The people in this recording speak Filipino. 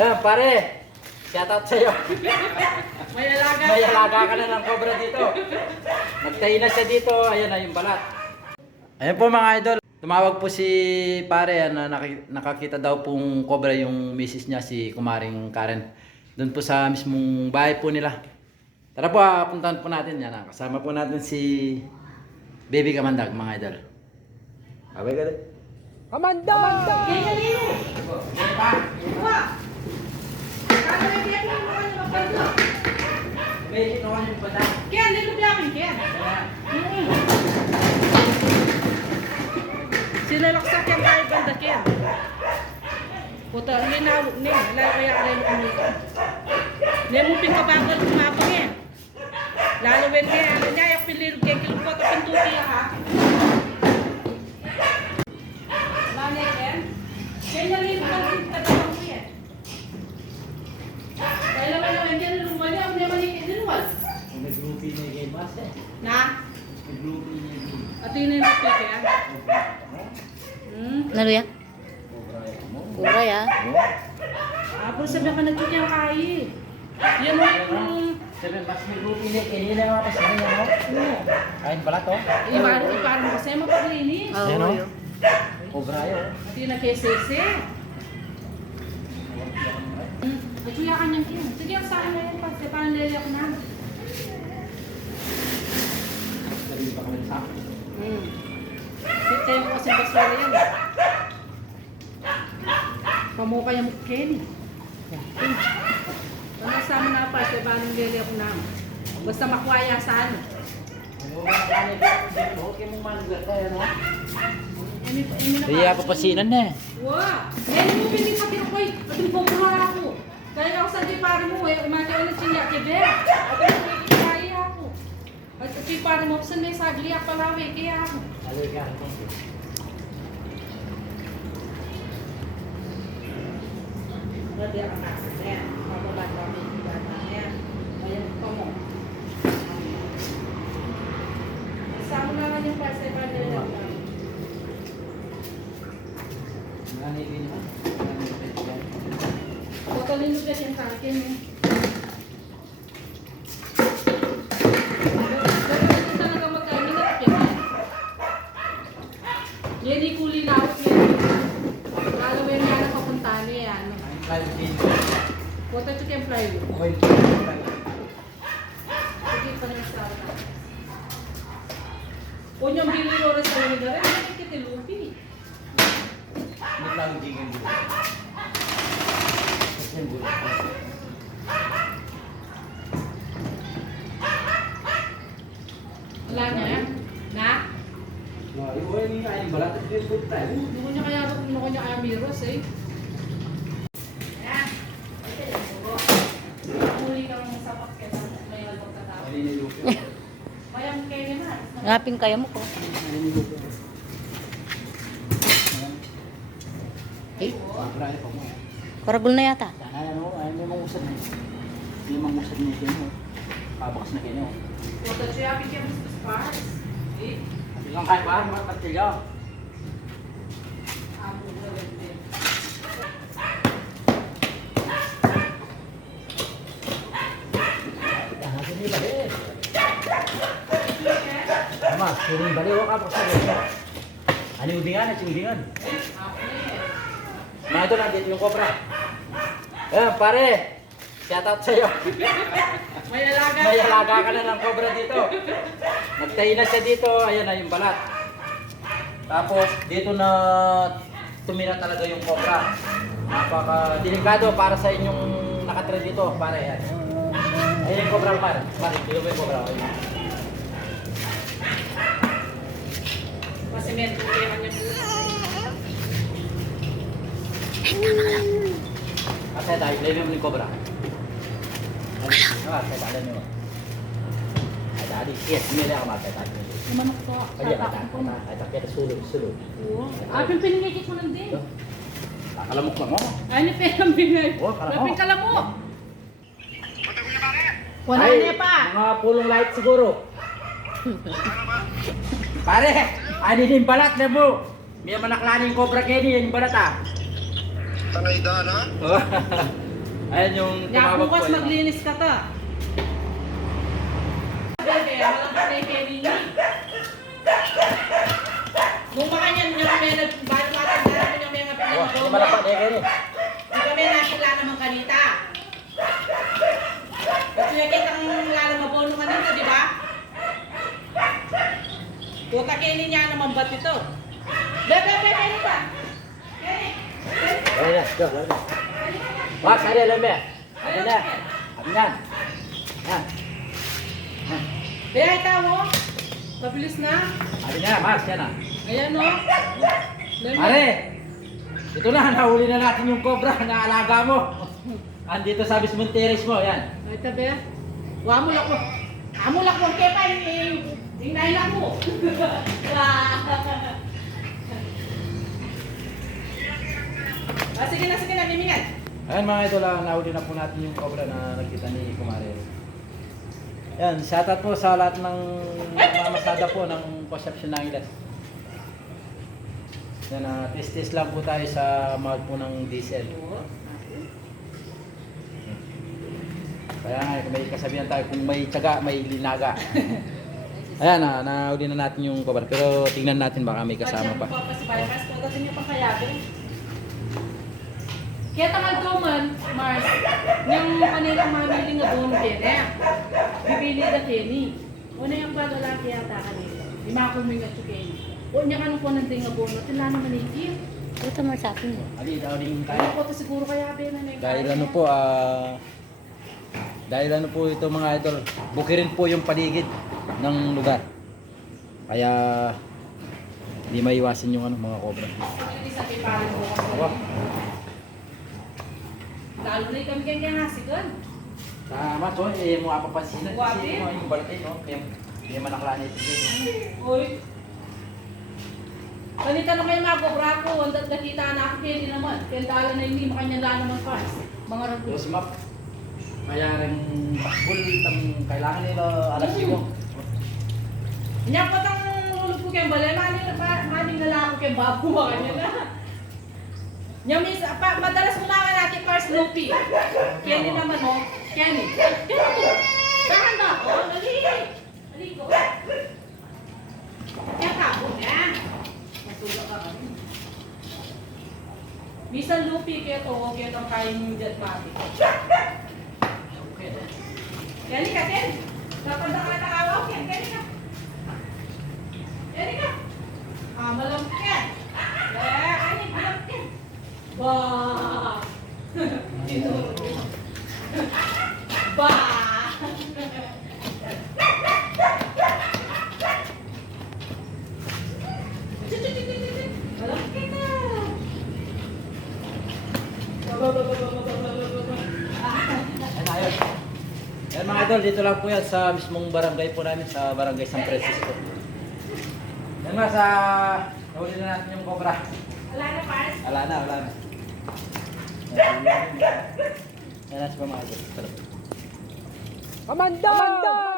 Eh, pare, shoutout sa'yo. May alaga Ka na ng cobra dito. Nagtahi na siya dito, ayan na yung balat. Ayan po mga idol. Tumawag po si pare na nakakita daw pong cobra yung misis niya, si Kumaring Karen. Doon po sa mismong bahay po nila. Tara po, puntahan po natin yan. Kasama po natin si Baby Kamandag mga idol. Abay ka rin. Kamandag! May ito yung bata. Ken, dito biyakin, Ken. Sinalaksak yan tayo banda, Ken. Puta, linawag na yun. Lalo kaya ka rin umika. Nemupin ka bagal kumapang eh. Lalo when kaya, nanyayak pilirog kaya kilupot at pintuti ha. Lalo Ken. Ken, nalino ka rin tatabang ko yan. Kaya naman Ken, lumali ako naman yung inuwal. Nag-groupy na yung game mas eh. Na? Nag-groupy na yung game. At yun yung napit yan. Naluya? Cobra yan mo. Kuray ah. Apos sabi ka nagtutiyang kayi. Yan mo yung... Sabi, mas nag-groupy na yung game. Yung mga kasama niya mo. Kain pala to. Iparang mo kasi mapaglinis. Oo. Yan, oh. yun. Cobra yun. At yun na kesese. At kuya ka niyang kin. Sige, ang saan na yan pa. Kasi parang lele ako na. Sarili pa kami sa akin. Sit kayo mo kasi basura yan. Pamukha niya mo Kenny. Ano sama na pa. Kasi parang lele ako na. Basta makwaya sa ano. Okay mong manugat tayo, no? Kaya papasinan na eh. Wow! Ngayon mo hindi pati ako eh. Pati pagbuha ako. Kaya ako sa pare mo eh. Umakaya na siya kebe. At ako kaya ako. At si pare mo, saan may sagli ako palawi. Kaya ako. Halika. Pwede ako na. Ayan. Mababa kami. Ayan. Ayan pa mo. Sama na lang yung pasta para nila. Nanilin mo. Kotalin mo kasi yung sa akin eh. Pero talaga magkainin na yan. Yan yung kulinawat niya. Lalo ba yung nga nakapunta niya yan. Wata ito kayong plywood. Sige pa niya sa akin. Kung yung bilhin oras sa mga rin, hindi kitilupi. Hindi lang tingin dito. Kasi yung bulo. Wala na yan. Na? Iwan yung kain balat at yung bulo tayo. Hindi ko niya kaya miros eh. Ayan. Huli kang sapak kaya may magpagkatapos. Mayang kayo naman. Ngapin kaya mo ko. Eh, karagol na yata. Ay, may mangusad na yun. May mangusad na yun. Pabakas na kayo. Wata siya akin kaya mas parts. Eh? Ilang kain ba? Mga kastilyo. Amo na rin. Mas, kuning baliw ka pa sa ganyan. Ano yung ubingan at yung ubingan? Mga ito lang, dito yung cobra. Eh, pare, shoutout sa'yo. May alaga. May alaga ka na ng cobra dito. Nagtahi na siya dito, ayan na yung balat. Tapos, dito na tumira talaga yung cobra. Napaka-delikado para sa inyong nakatira dito, pare. Ayan. Ayan yung cobra, pare. Pare, dito ba yung cobra? Ayan. Masimento kaya kanya po. Kasi tayo, level mo yung cobra. Ay, tayo nyo. Ay, tadi. Yes, hindi ako matay. Namanok ko. Ay, takya na sulod. Apin pinigigit mo lang din. Kakalamok lang ako. Ay, ni Pelang Binay. Oh, kalamok. Lapin kalamok. Wala Ay, na pa. mga pulong light siguro. Pare, ano din balat na mo? May manaklaning cobra kenny yung balat ah. Tangay daan ha? Ayan yung Kaya tumawag bukas po. maglinis ka ta. Kaya walang patay kay Rini. Nung makanyan niya kami nagbalat-balat namin yung mga Oh, pinagawa hindi mo. malapa na yan eh. Di kami nakila naman kanita. Kasi nakita kang lalababono kanita, di ba? Puta kainin niya naman ba't ito? Bebe, ano ba? Ayun na, go, go. Wax, ari, alam mo. Ayun na. Abi yan. Yan. Yan. Bebe, ito mo. Mabilis na. Abi na, Max, yan ah. Ayan o. Pare, ito na, nahuli na natin yung cobra na alaga mo. Andito sa Bismonteres mo, yan. Ay, tabi. Wamo lang ko. Amo lang ko. Kaya pa, hingnahin lang mo. Sige na, mimingan. Ayan mga idol, nahuli na po natin yung cobra na nakita ni Kumare. Yan, shoutout po sa lahat ng mamasada po ng Concepcion Angeles. Yan, test lang po tayo sa mahal po ng diesel. Kaya nga, may kasabihan tayo kung may tiyaga, may linaga. Ayan, nahuli na natin yung cobra. Pero tingnan natin baka may kasama pa. Pasipalas ko. Tapos niyo pang kayabin. Kaya tangal ko man, Mars, yung kanilang mamiling nga doon kene. Bibili na kene. Una yung pag-alaki yata kanila. Di makuming at kene. O niya kanong po nandang nga bono. Tila naman ikip. Ito mo sa akin. Ali, dawling tayo. Ano po ito siguro kaya na yung Dahil ano po ito mga idol, bukirin po yung paligid ng lugar. Kaya hindi maiwasan yung mga cobra. Hindi sa pipalan mo kasi. Wow. Lalo na kami kaya hasigan. Tama, so, mo apapansin Guwapi. kasi yung balate, no? Kaya manakla na ito. Uy. Kanita na kayo mga kobra ko. Ang nakita na ako kaya din naman. Kaya dala na hindi makanyala naman pas. Mga rago. Terus map, kaya rin takbol, kailangan nila alas ko. Nya po tang lulog ko kaya balay. Maning nalako kaya bago mga niya na. Nya mis, madalas kumaka natin par Snoopy. Kenny naman o. Kenny. Saan ba ako? Dali. Dali ko. Kaya kako niya. Matulog ka kami. Misan Lupi kaya to, kaya itong kain yung jet mati. Kenny ka, Ken. Dapat na ka nakawaw, Ken. Kenny ka. Kenny ka. Malamok Ken. Ani, malamok Ken. Bah! Tinuro. Bah! Malamok Ken na. Ayan, ayos. Ayan mga idol, dito lang po yan sa mismong barangay po namin, sa barangay San Francisco. Yan nga, nahuli na natin yung cobra. Wala na, Pars. Wala na. Yan na, mga idol. Amanda!